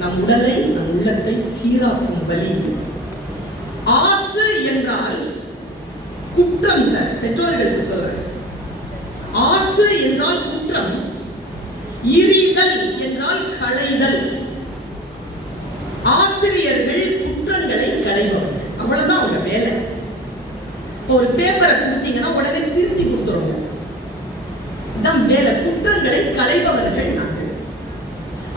நம் உடலை நம் உள்ளத்தை சீராக்கும் வழி. ஆசு என்றால் குற்றம் சார், பெற்றோர்களுக்கு சொல்றேன். ஆசு என்றால் குற்றம், இரிதல் என்றால் களைதல். ஆசிரியர்கள் குற்றங்களை களைபவர்கள், அவ்வளவுதான் அவங்க வேலை. ஒரு பேப்பரை கொடுத்தீங்கன்னா உடனே திருத்தி கொடுத்துருவாங்க, இதான் வேலை. குற்றங்களை களைபவர்கள் நாங்கள்.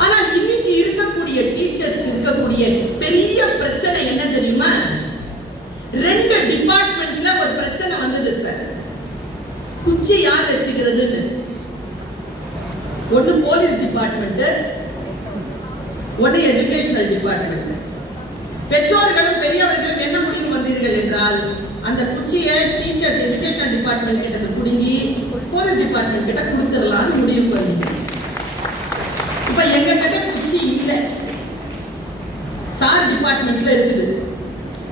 ஆனால் இன்னைக்கு இருக்கக்கூடிய டீச்சர்ஸ் இருக்கக்கூடிய பெரிய பிரச்சனை என்ன தெரியுமா? 2 டிபார்ட்மெண்ட்ல ஒரு பிரச்சனை வந்தது சார். குச்சி யார் வச்சுக்கிறதுன்னு. ஒன்னு போலீஸ் டிபார்ட்மெண்ட், ஒன்னு எஜுகேஷனல் டிபார்ட்மெண்ட். பெற்றோர்களும் பெரியவர்களும் என்ன முடிவு வந்தீர்கள் என்றால், அந்த குச்சியை டீச்சர்ஸ் எஜுகேஷனல் டிபார்ட்மெண்ட் கிட்ட புடுங்கி போலீஸ் டிபார்ட்மெண்ட் கிட்ட கொடுத்துடலாம்னு முடிவு பண்ணீங்க. இப்ப எங்க கிட்ட குச்சி இல்லை, சார் டிபார்ட்மெண்ட்ல இருக்குது.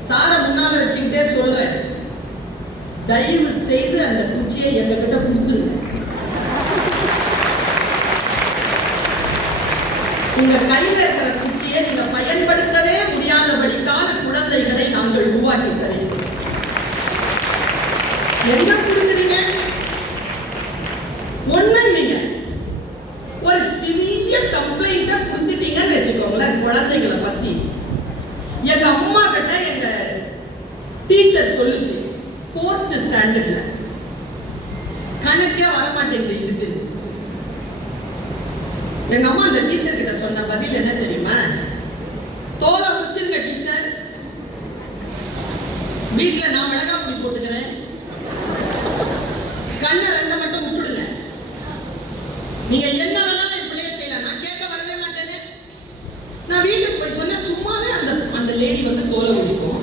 சாரை முன்னால வச்சுக்கிட்டே சொல்றேன், தயவு செய்து அந்த குச்சியை எங்க கிட்ட கொடுத்துருங்க. உங்க கையில இருக்கிற குச்சியை நீங்க பயன்படுத்தவே முடியாதபடிக்கான குழந்தைகளை நாங்கள் உருவாக்கி தருகிறோம். எங்க கொடுக்குறீங்க? ஒண்ணு இல்லைங்க, ஒரு சிறிய கம்ப்ளைண்ட கொடுத்துட்டீங்கன்னு வச்சுக்கோங்களேன் குழந்தைகளை பத்தி. எங்க அம்மா கிட்ட எங்க டீச்சர் சொல்லுச்சு, 4th ஸ்டாண்டர்ட்ல கணக்கே வரமாட்டேங்குது இதுக்கு. எங்க அம்மா அந்த டீச்சர் கிட்ட சொன்ன பதில் என்ன தெரியுமா? தோலை உச்சிருங்க டீச்சர், வீட்டுல நான் மிளகா பொடி போட்டுக்கிறேன், கண்ணை 2 மட்டும் விட்டுடுங்க, நீங்க என்ன வேணாலும் என் பிள்ளைய செய்யலாம், நான் கேட்க வரவே மாட்டேனே. நான் வீட்டுக்கு போய் சொன்ன சும்மாவே அந்த லேடி வந்து தோலை உரிக்கும்.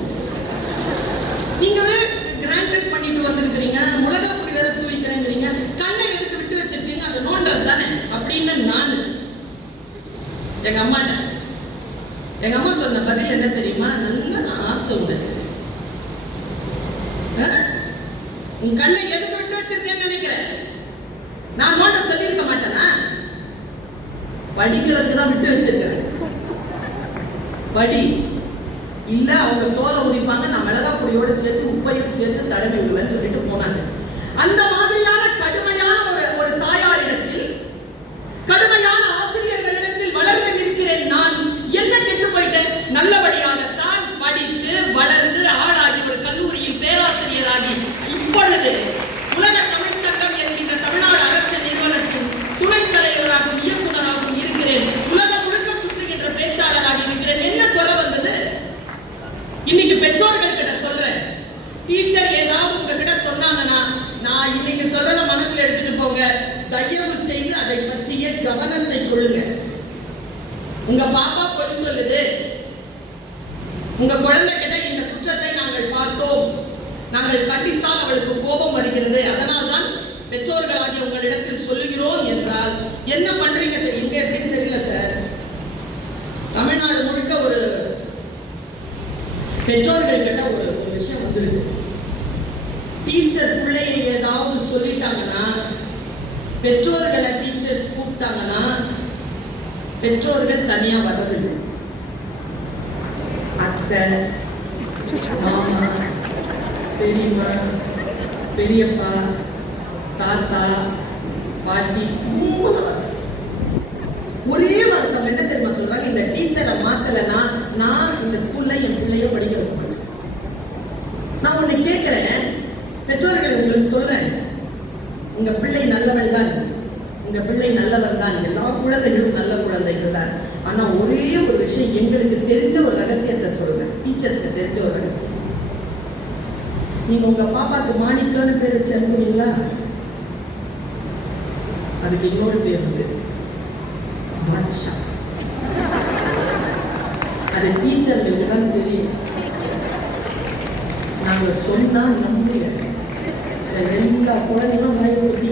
நீங்க வேற கிராண்டட் பண்ணிட்டு வந்திருக்கிறீங்க, மிளகா பொடி வேற தூவிக்கிறேங்கிறீங்க, கண்ணை எதுக்கு விட்டு வச்சிருக்கீங்க, அது நோன்றது தானே அப்படின்னு நானு எங்க அம்மாட்ட. எங்க அம்மா சொன்ன பதில் என்ன தெரியுமா? நல்ல ஆசை உனக்கு, உன் கண்ணை எதுக்கு விட்டு வச்சிருக்கேன்னு நினைக்கிறேன், நான் நோட்ட சொல்லியிருக்க மாட்டேனா? படிக்கிறதுக்கு தான் விட்டு வச்சிருக்கிறேன், படி. இல்ல அவங்க தோலை உரிப்பாங்க, நான் மிளகா பொடியோட சேர்த்து உப்பையும் சேர்த்து தடவி விடுவேன்னு சொல்லிட்டு போனாங்க. அந்த மாதிரியான கடுமையான ஒரு தாயாரிடத்தில், கடுமையான ஆசிரியர்களிடத்தில் வளர்ந்து இருக்கிறேன் நான். என்ன கெட்டு போயிட்டேன்? நல்லபடியாகத்தான் படித்து வளர்ந்து ஆளாகி ஒரு கல்லூரியில் பேராசிரியராகி இப்பொழுது உலக தமிழ் சங்கம் என்கின்ற தமிழ்நாடு அரசு நிறுவனத்தின் துணைத் தலைவராகவும் இயக்குநராகவும் இருக்கிறேன். உலகம் முழுக்க சுற்றுகின்ற பேச்சாளராக இருக்கிறேன். என்ன குறை வந்தது? இன்னைக்கு பெற்றோர்கள் கிட்ட சொல்றேன், டீச்சர் ஏதாவது உங்ககிட்ட சொன்னாங்கன்னா, நான் இன்னைக்கு சொல்றத மனசுல எடுத்துட்டு போங்க, தயவு செய்து அதை பற்றிய கவனத்தை கொள்ளுங்க. உங்க பாப்பா பொய் சொல்லுது, உங்க குழந்தை கிட்ட இந்த குற்றத்தை நாங்கள் பார்த்தோம், நாங்கள் கண்டித்தால் அவளுக்கு கோபம் வருகிறது, அதனால்தான் பெற்றோர்களாகிய உங்களிடத்தில் சொல்லுகிறோம் என்றால் என்ன பண்றீங்க தெரியுங்க? எப்படின்னு தெரியல சார், தமிழ்நாடு முழுக்க ஒரு பெற்றோர்கள் கிட்ட ஒரு விஷயம் வந்துருக்கு. டீச்சர் பிள்ளையை ஏதாவது சொல்லிட்டாங்கன்னா, பெற்றோர்களை டீச்சர்ஸ் கூப்பிட்டாங்கன்னா பெற்றோர்கள் தனியா வர்றதில்லை. அத்தை, மாமா, பெரியம்மா, பெரியப்பா, தாத்தா, பாட்டி ஒரே வருத்தம் என்ன தெரியுமா சொல்றாங்க? இந்த டீச்சரை மாத்தலைன்னா நான் இந்த ஸ்கூல்ல என் பிள்ளைய படிக்க வைக்கணும். நான் உன்னை கேட்கிறேன், பெற்றோர்களை உங்களுக்கு சொல்றேன், உங்க பிள்ளை நல்லவள் தான், உங்க பிள்ளை நல்லவர் தான், எல்லா குழந்தைகளும் நல்ல குழந்தைகள் தான். ஆனா ஒரே ஒரு விஷயம், எங்களுக்கு தெரிஞ்ச ஒரு ரகசியத்தை சொல்றேன், டீச்சர்ஸ்க்கு தெரிஞ்ச ஒரு ரகசியம். நீங்க உங்க பாப்பாக்கு மாணிக்கன்னு பேர் வச்சு அனுப்புவீங்களா? அதுக்கு இன்னொரு பேர் இருக்கு, பாட்ஷா. அது டீச்சர்களுக்கு தான் தெரியும். நாங்க சொன்னா நம்புங்க, எல்லா குழந்தைகளும் பயன்படுத்தி